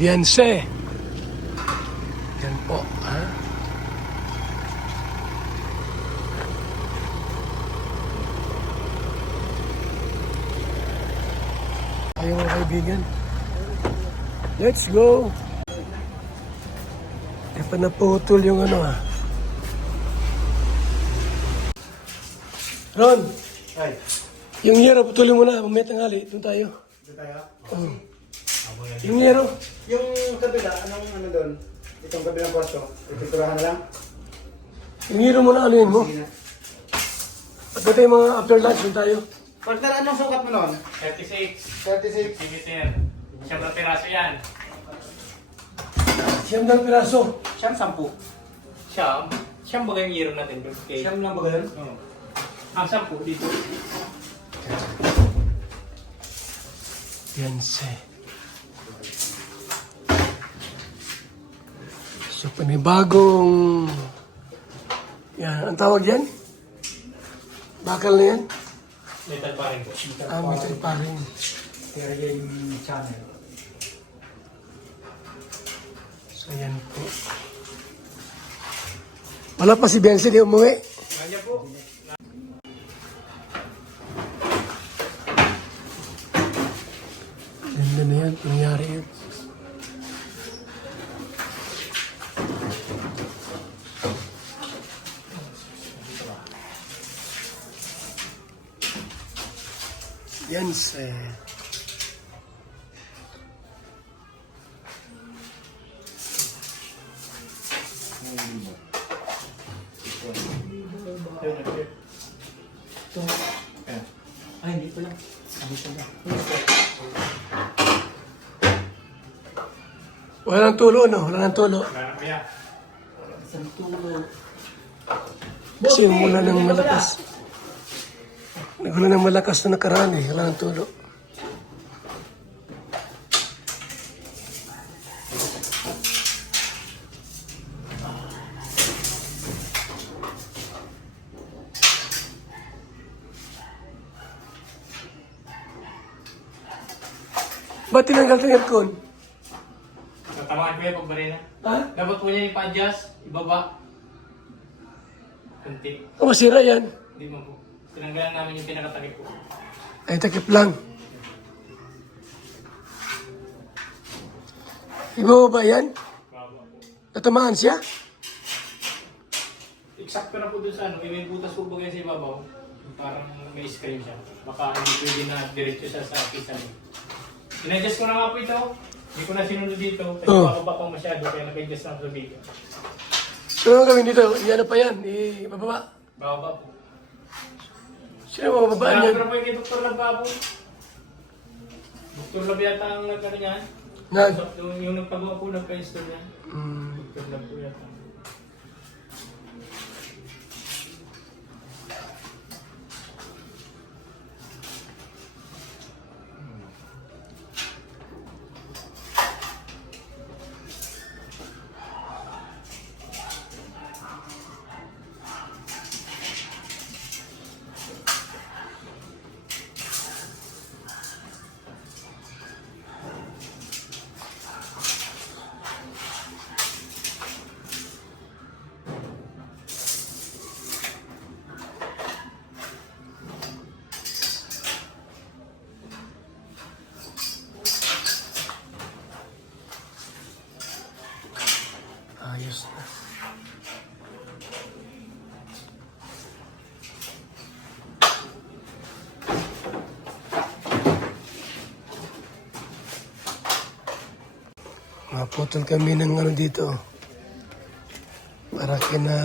Viense. Yan po. Ha? Ayaw mga kaibigan. Let's go. Kaya pa naputol yung ano ha. Ron. Ay. Yung yero, putulin mo na. Mamaya tanghali. Doon tayo. Ito tayo? Yung yero. Yung kabila, ano doon? Itong kabilang kwarto. Ituturahan na lang? Yung yero mo na anuin mo. Sige na. At ito yung mga after lunch. Doon tayo. Partner, anong sukat mo noon? 36. 36. Simitir. Siyam na piraso yan. Siyam ng piraso. Siyam, 10. Siyam? Siyam ba yung year natin? Okay. Siyam lang ba ganun? Oo. Ang 10 dito. Viense. So, panibagong... Yan, ang tawag yan? Bakal na yan? Metal pa rin po. Metal pa rin. Kaya yung channel. So, yan po. Wala pa si Viense, di umuwi. Kanya po. Ganda na yan, nangyari yan. Viense. Ay, hindi pala. Hindi pala. Wala nang tulo, no? Wala nang tulo. Kaya kuya. Isang tulo. Kasi mula ng malakas. Nagula ng malakas na nakaraan eh. Wala nang tulo. Ba't tinanggal ito yung aircon? Tatamaan kuya pag bari na. Ha? Dapat po niya ipa-adjust. Ibaba. Kunti. O, masira yan. Hindi mo po. Tinanggalan namin yung pinakatakip po. Ay, takip lang. Iba ba yan? Baba po. Natamaan siya? Exact na po dun sa ano. May butas po bagay sa ibabaw. Parang may screen siya. Baka hindi pwede na diretso siya sa pisa niya. In-adjust ko na nga po ito. Hindi ko na sinunod dito. Kasi bababa pa masyado. Kaya nag-adjust na ako sa video. So, ano gawin dito? Iyan pa yan. Ibababa. Bababa po. Sino mababaan yan? Pero po yung kay Dr. Lab po. Dr. Lab yata ang nagkano niyan. Nag. Yung nagpagawa po, nagpa-install niya. Hmm. Dr. Lab po yata. Ayos na. Maputol kami ng ano dito. Para kina...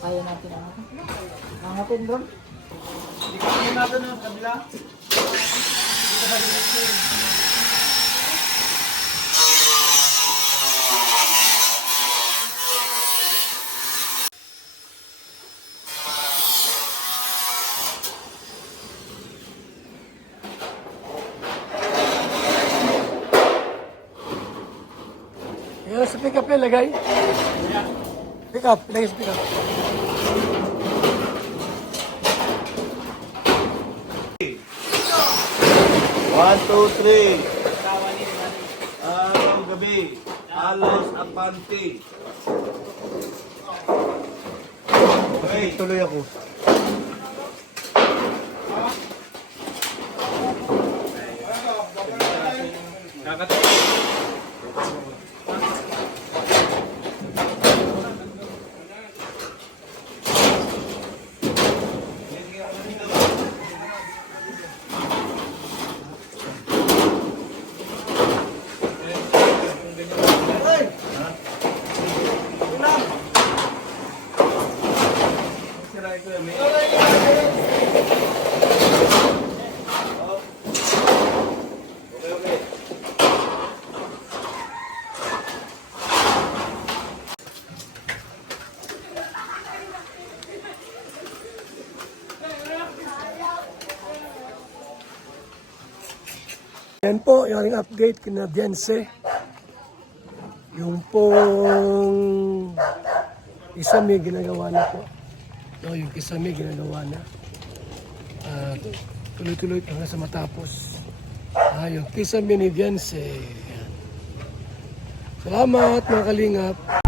Kaya natin ano? Hangatin doon? Hindi ka muna natin sa kabila. Yan, sa pick up yan, lagay. Pick up, lagay sa pick up. One, two, three. Araw gabi. Alos apante. Okay, tuloy ako. Yan po, yung aking update kina Dianse. Yung pong kisame ginagawa na po. No, yung kisame ginagawa na. Tuloy-tuloy hanggang sa matapos. Yung kisame ni Dianse. Yan. Salamat mga kalingap.